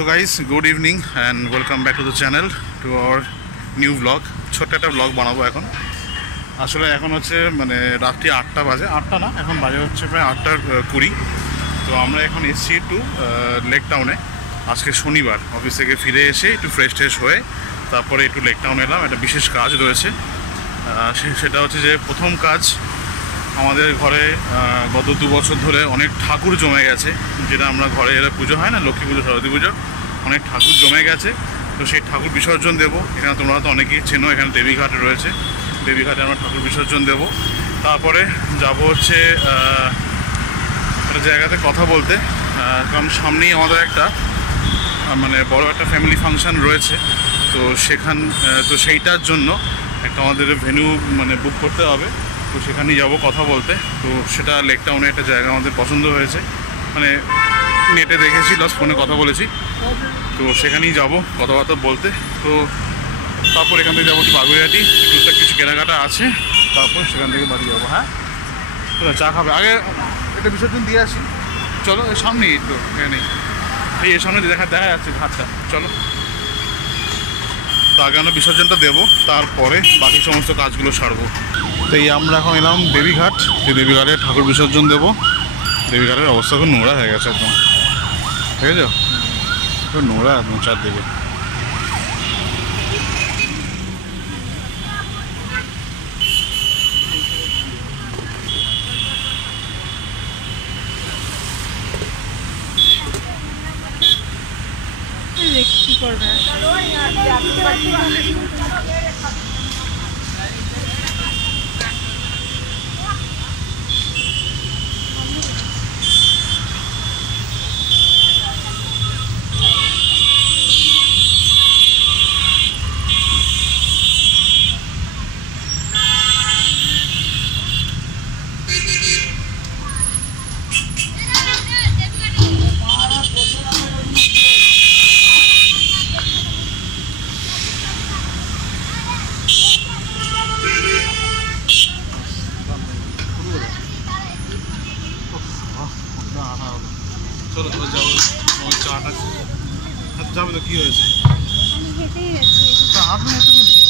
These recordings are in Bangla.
So guys, good evening and welcome back to the channel, to our new vlog. ছোট্ট একটা vlog বানাবো এখন। আসলে এখন হচ্ছে মানে রাত্রি 8টা বাজে, 8টা না, এখন বাজে হচ্ছে প্রায় 8:20। তো আমরা এখন এসেছি একটু লেক টাউনে। আজকে শনিবার, অফিস থেকে ফিরে এসে একটু ফ্রেশ হয়ে তারপরে একটু লেক টাউন এলাম। একটা বিশেষ কাজ রয়েছে, সেটা হচ্ছে যে প্রথম কাজ, আমাদের ঘরে গত 2 বছর ধরে অনেক ঠাকুর জমে গেছে, যেটা আমরা ঘরে এরা পুজো হয় না, লক্ষ্মী পুজো, সরস্বতী পুজো, অনেক ঠাকুর জমে গেছে। তো সেই ঠাকুর বিসর্জন দেবো। এখানে তোমরা তো অনেকেই চেনো, এখানে দেবীঘাট রয়েছে, দেবীঘাটে আমরা ঠাকুর বিসর্জন দেবো। তারপরে যাব হচ্ছে একটা জায়গাতে কথা বলতে, কারণ সামনেই আমাদের একটা মানে বড় একটা ফ্যামিলি ফাংশান রয়েছে। তো সেইটার জন্য একটা আমাদের ভেন্যু মানে বুক করতে হবে। তো সেখানেই যাবো কথা বলতে। তো সেটা লেক টাউনে একটা জায়গা আমাদের পছন্দ হয়েছে, মানে নেটে দেখেছি প্লাস ফোনে কথা বলেছি। তো সেখানেই যাব কথাবার্তা বলতে। তো তারপর এখান থেকে যাবো একটু বাগুইহাটি, টুকটাক কিছু কেনাকাটা আছে, তারপর সেখান থেকে বাড়ি যাবো। হ্যাঁ, চা খাবে, আগে একটা বিসর্জন দিয়ে আসি। চলো, এর সামনেই তো, এখানেই এই সামনে দেখা যাচ্ছে ঘাটটা। চলো, তো আগে আমরা বিসর্জনটা দেবো, তারপরে বাকি সমস্ত কাজগুলো সারবো। তো এই আমরা এখন এলাম দেবীঘাট। এই দেবীঘাটে ঠাকুর বিসর্জন দেবো। দেবীঘাটের অবস্থা খুব নোংরা হয়ে গেছে একদম, ঠিক আছে, খুব নোংরা একদম চারদিকে। কি করবে? চলো যাবো, চাটা যাবে তো। কী হয়েছে? আপনি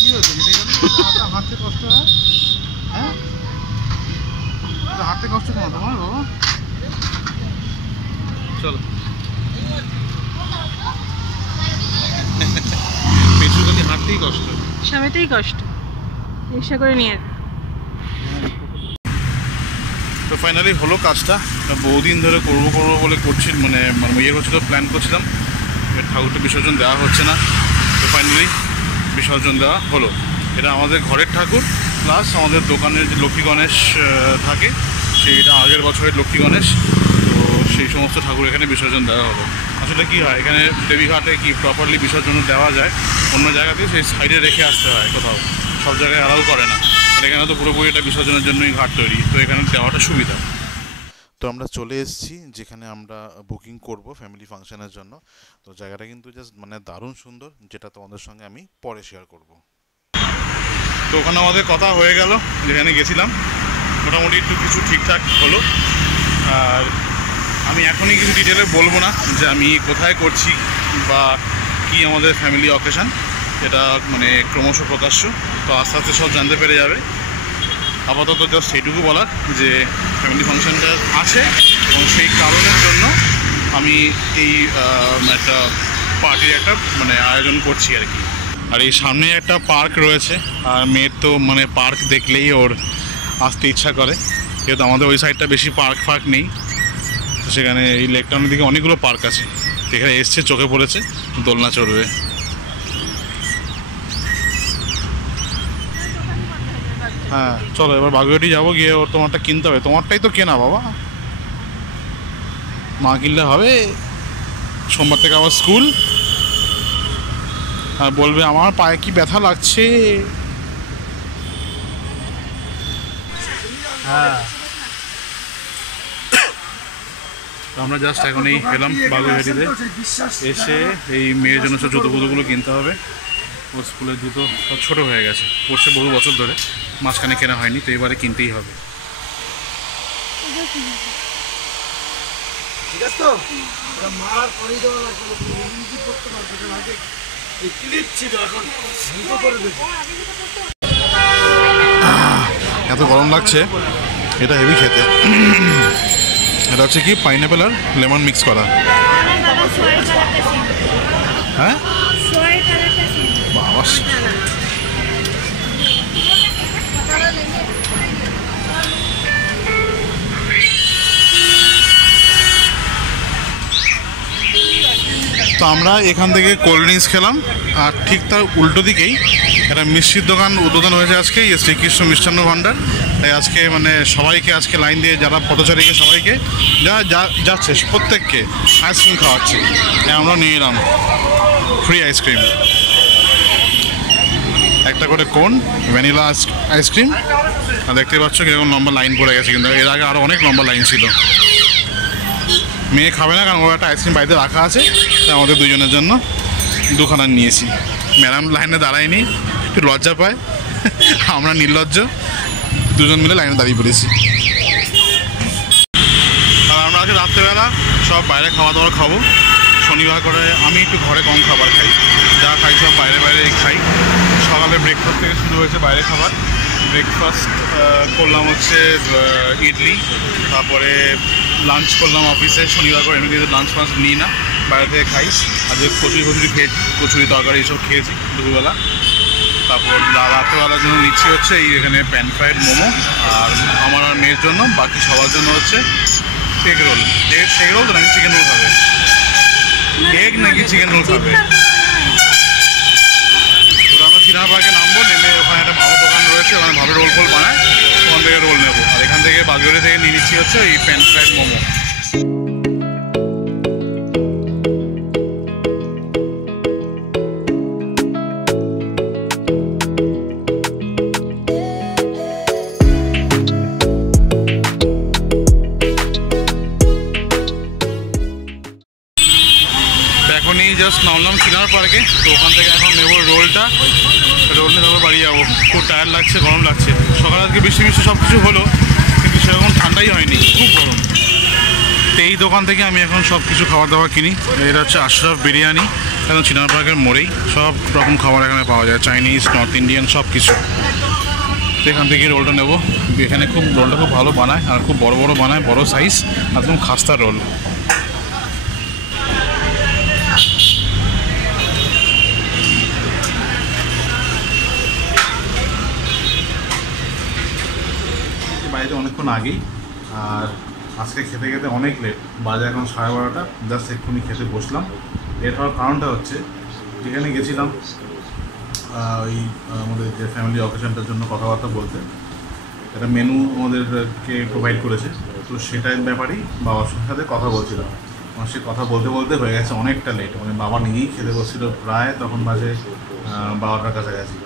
কী হয়েছে? হাঁটতে কষ্ট হয়? হ্যাঁ, হাঁটতে কষ্ট কেন তোমার বাবা? চলো, পেছু খালি হাঁটতেই কষ্ট, সামনেতেই কষ্ট, রিক্সা করে নিয়ে। তো ফাইনালি হলো কাজটা। বহুদিন ধরে করবো বলে করছি, মানে ইয়ে করছিল, প্ল্যান করছিলাম। ঠাকুরটা বিসর্জন দেওয়া হচ্ছে না, তো ফাইনালি বিসর্জন দেওয়া হলো। এটা আমাদের ঘরের ঠাকুর, প্লাস আমাদের দোকানের যে লক্ষ্মী গণেশ থাকে, সেইটা আগের বছরের লক্ষ্মী গণেশ। তো সেই সমস্ত ঠাকুর এখানে বিসর্জন দেওয়া হলো। আসলে কি হয়, এখানে দেবীঘাটে কি প্রপারলি বিসর্জন দেওয়া যায়, অন্য জায়গাতে সেই সাইডে রেখে আসতে হয় কোথাও, সব জায়গায় অ্যালাউ করে না। এখানে তো পুরোপুরি এটা বিসর্জনের জন্যই ঘাট তৈরি, তো এখানে দেওয়াটা সুবিধা। তো আমরা চলে এসেছি যেখানে আমরা বুকিং করব ফ্যামিলি ফাংশনের জন্য। তো জায়গাটা কিন্তু জাস্ট মানে দারুণ সুন্দর, যেটা তোমাদের সঙ্গে আমি পরে শেয়ার করব। তো ওখানে আমাদের কথা হয়ে গেল, যেখানে গেছিলাম মোটামুটি একটু কিছু ঠিকঠাক হলো। আর আমি এখনই কিছু ডিটেলে বলবো না যে আমি কোথায় করছি বা কি আমাদের ফ্যামিলি অকেশন, এটা মানে ক্রমশ প্রকাশ্য। তো আস্তে আস্তে সব জানতে পেরে যাবে। আপাতত জাস্ট সেইটুকু বলার যে ফ্যামিলি ফাংশনটা আছে, এবং সেই কারণের জন্য আমি এই একটা পার্টির একটা মানে আয়োজন করছি আর কি। আর এই সামনে একটা পার্ক রয়েছে, আর মেয়ের তো মানে পার্ক দেখলেই ওর আসতে ইচ্ছা করে, যেহেতু আমাদের ওই সাইডটা বেশি পার্ক নেই। তো সেখানে এই লেক টাউনের দিকে অনেকগুলো পার্ক আছে, এখানে এসছে, চোখে পড়েছে, দোলনা চড়বে। হ্যাঁ চলো, এবার বাগুইহাটি যাবো, গিয়ে ওর তোমারটা কিনতে হবে। তোমারটাই তো কেনা বাবা, মা কিনলে হবে। সোমবার থেকে আবার স্কুল, আর বলবে আমার পায়ে কি ব্যথা লাগছে। হ্যাঁ, আমরা জাস্ট এখনই এলাম বাগুইহাটিতে। এসে এই মেয়ের জন্য সব জুতোগুলো কিনতে হবে। ও স্কুলের জুতো সব ছোটো হয়ে গেছে, পড়ছে বহু বছর ধরে, মাঝখানে কেনা হয়নি, তো এবারে কিনতেই হবে। ঠিক আছে তো? এটা মারার পরেই দেওয়া লাগবে না, তুমি ইজি করতে পারবে না, আগে এই ক্লিপ ছিল এখন ঝুঁকো করে দেবে। এত গরম লাগছে, এটা হেভি খেতে। এটা হচ্ছে কি পাইনাপেল আর লেমন মিক্স করা। হ্যাঁ বাবা, তো আমরা এখান থেকে কোল্ড ড্রিঙ্কস খেলাম, আর ঠিক তার উল্টো দিকেই একটা মিষ্টির দোকান উদ্বোধন হয়েছে আজকে, এই শ্রীকৃষ্ণ মিষ্টান্ন ভাণ্ডার। তাই আজকে মানে সবাইকে আজকে লাইন দিয়ে যারা পথচারীকে সবাইকে যারা যাচ্ছে প্রত্যেককে আইসক্রিম খাওয়াচ্ছে। আমরা নিয়ে এলাম ফ্রি আইসক্রিম, একটা করে কোন ভ্যানিলা আইসক্রিম। আর দেখতে পাচ্ছ কীরকম লম্বা লাইন পড়ে গেছে, কিন্তু এর আগে আরও অনেক লম্বা লাইন ছিল। মেয়ে খাবে না কারণ ওর একটা আইসক্রিম বাড়িতে রাখা আছে, তাই আমাদের দুজনের জন্য দুখানা নিয়েছি। ম্যাডাম লাইনে দাঁড়ায়নি, একটু লজ্জা পায়, আমরা নির্লজ্জ দুজন মিলে লাইনে দাঁড়িয়ে পড়েছি। আর আমরা আজকে রাত্রেবেলা সব বাইরে খাওয়া দাওয়া খাবো। শনিবার করে আমি একটু ঘরে কম খাবার খাই, যা খাই সব বাইরে বাইরে খাই। সকালে ব্রেকফাস্ট থেকে শুরু হয়েছে বাইরে খাবার। ব্রেকফাস্ট করলাম হচ্ছে ইডলি, তারপরে লাঞ্চ করলাম অফিসে। শনিবার করে এমনিতে লাঞ্চ ফাঞ্চ নিই না, বাইরে থেকে খাই। আজকে কচুরি খেয়েছি, কচুরি তরকারি এইসব খেয়েছি দুপুরবেলা। তারপর রাত্রেবেলার জন্য নিচ্ছি হচ্ছে এই এখানে প্যান ফ্রাইড মোমো, আর আমার আর মেয়ের জন্য, বাকি সবার জন্য হচ্ছে এগ রোল। এগ রোল তো নাকি চিকেন রোল খাবে? এগ নাকি চিকেন রোল খাবে? আমরা চিনার পার্কে নামবো, নেমে ওখানে একটা ভালো দোকান রয়েছে, ওখানে ভালো রোল ফোল বানায়, ওখান থেকে রোল নেবো। আর এখান থেকে বাগড়ি থেকে নিয়ে নিচ্ছি হচ্ছে এই প্যান ফ্রাইড মোমো। এখনই জাস্ট নামলাম চিনার পার্কে, তো ওখান থেকে এখন নেবো রোলটা। রোল নিয়ে তারপর বাড়ি যাবো। খুব টায়ার্ড লাগছে, গরম লাগছে। সকালে আজকে বৃষ্টি মিষ্টি সব কিছু হলো, কিন্তু সেরকম ঠান্ডাই হয়নি, খুব গরম। তো এই দোকান থেকে আমি এখন সব কিছু খাবার দাবার কিনি। এটা হচ্ছে আশরাফ বিরিয়ানি, এখন চিনার পার্কের মোড়েই সব রকম খাবার এখানে পাওয়া যায়, চাইনিজ, নর্থ ইন্ডিয়ান সব কিছু। তো এখান থেকে রোলটা নেবো। এখানে খুব রোলটা খুব ভালো বানায়, আর খুব বড় বড় বানায়, বড় সাইজ, একদম খাস্তা রোল। বাড়িতে অনেকক্ষণ আগেই, আর আজকে খেতে খেতে অনেক লেট, বাজে এখন 12:30। জাস্ট এক্ষুনি খেতে বসলাম। লেট হওয়ার কারণটা হচ্ছে যেখানে গেছিলাম ওই আমাদের যে ফ্যামিলি অকেশনটার জন্য কথাবার্তা বলতে, একটা মেনু আমাদেরকে প্রোভাইড করেছে, তো সেটার ব্যাপারেই বাবার সাথে কথা বলছিলাম। আমার সে কথা বলতে বলতে হয়ে গেছে অনেকটা লেট, মানে বাবা নিজেই খেতে বসছিল প্রায় তখন বাজে 12টার কাছাকাছি।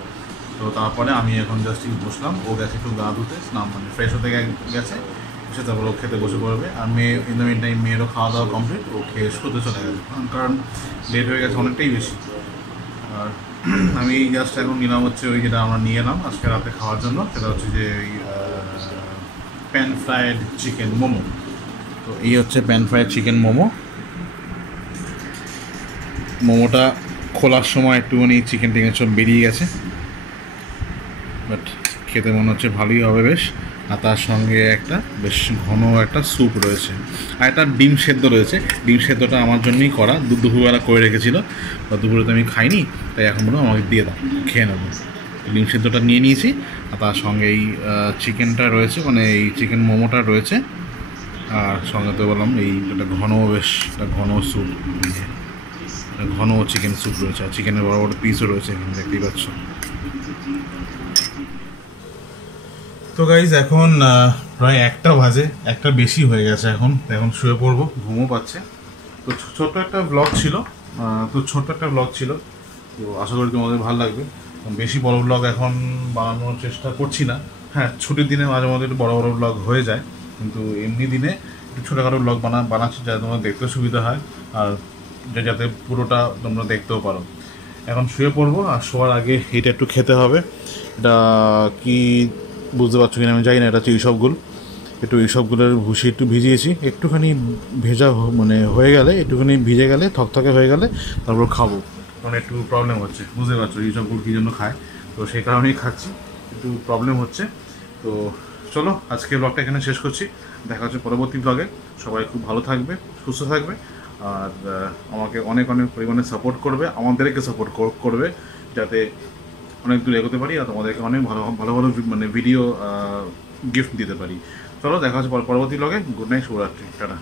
তো তারপরে আমি এখন জাস্ট বসলাম, ও গেছে একটু গা ধুতে, স্নান মানে ফ্রেশ হতে গেছে, এসে তারপর ও খেতে বসে পড়বে। আর মেয়ে ইন দ্য মিন টাইম মেয়েরও খাওয়া দাওয়া কমপ্লিট, ও খেয়ে শুতে চলে গেছে, কারণ লেট হয়ে গেছে অনেকটাই বেশি। আর আমি জাস্ট এখন নিলাম হচ্ছে ওই যেটা আমরা নিয়ে এলাম আজকে রাতে খাওয়ার জন্য, সেটা হচ্ছে যে ওই প্যান ফ্রাইড চিকেন মোমো। তো এই হচ্ছে প্যান ফ্রাইড চিকেন মোমো। মোমোটা খোলার সময় একটুখানি চিকেন টিকেন সব বেরিয়ে গেছে, বাট খেতে মনে হচ্ছে ভালোই হবে বেশ। আর তার সঙ্গে একটা বেশ ঘন একটা স্যুপ রয়েছে, আর একটা ডিম সেদ্ধ রয়েছে। ডিম সেদ্ধটা আমার জন্যই করা, দুপুরবেলা করে রেখেছিল, বা দুপুরে তো আমি খাইনি, তাই এখন বলবো আমাকে দিয়ে দাও, খেয়ে নেবো। ডিম সেদ্ধটা নিয়ে নিয়েছি, আর তার সঙ্গে এই চিকেনটা রয়েছে, মানে এই চিকেন মোমোটা রয়েছে। আর সঙ্গে তো বললাম এই একটা ঘন, বেশ একটা ঘন স্যুপ, ঘন চিকেন স্যুপ রয়েছে, আর চিকেনের বড় বড় পিসও রয়েছে এখানে দেখতেই পাচ্ছ। তো গাইজ এখন প্রায় 1টা বাজে, 1টা বেশি হয়ে গেছে এখন শুয়ে পড়বো, ঘুমও পাচ্ছে। তো ছোট্ট একটা ব্লগ ছিল, তো আশা করি তোমাদের ভালো লাগবে। বেশি বড় ব্লগ এখন বানানোর চেষ্টা করছি না। হ্যাঁ, ছুটির দিনে মাঝে মধ্যে একটু বড় বড় ব্লগ হয়ে যায়, কিন্তু এমনি দিনে একটু ছোটোখাটো ব্লগ বানাচ্ছি, যাতে তোমার দেখতে সুবিধা হয়, আর যাতে পুরোটা তোমরা দেখতেও পারো। এখন শুয়ে পড়বো, আর শোয়ার আগে এটা একটু খেতে হবে। এটা কি বুঝতে পারছো কিনা আমি জানি না, এটা হচ্ছে ইসবগুল। একটু এইসবগুলোর ভুসি একটু ভিজিয়েছি, একটুখানি ভেজা মানে হয়ে গেলে, একটুখানি ভিজে গেলে, থকথকে হয়ে গেলে তারপর খাবো। কারণ একটু প্রবলেম হচ্ছে, বুঝতে পারছো এইসবগুলো কী জন্য খায়, তো সেই কারণেই খাচ্ছি, একটু প্রবলেম হচ্ছে। তো চলো আজকে ব্লগটা এখানে শেষ করছি, দেখা হচ্ছে পরবর্তী ব্লগে। সবাই খুব ভালো থাকবে, সুস্থ থাকবে, আর আমাকে অনেক অনেক পরিমাণে সাপোর্ট করবে, আমাদেরকে সাপোর্ট করবে, যাতে অনেক দূর এগোতে পারি আর তোমাদেরকে অনেক ভালো ভালো ভালো মানে ভিডিও গিফট দিতে পারি। চলো দেখা হচ্ছে পরবর্তী ব্লগে। গুড নাইট, শুভরাত্রি, টাটা।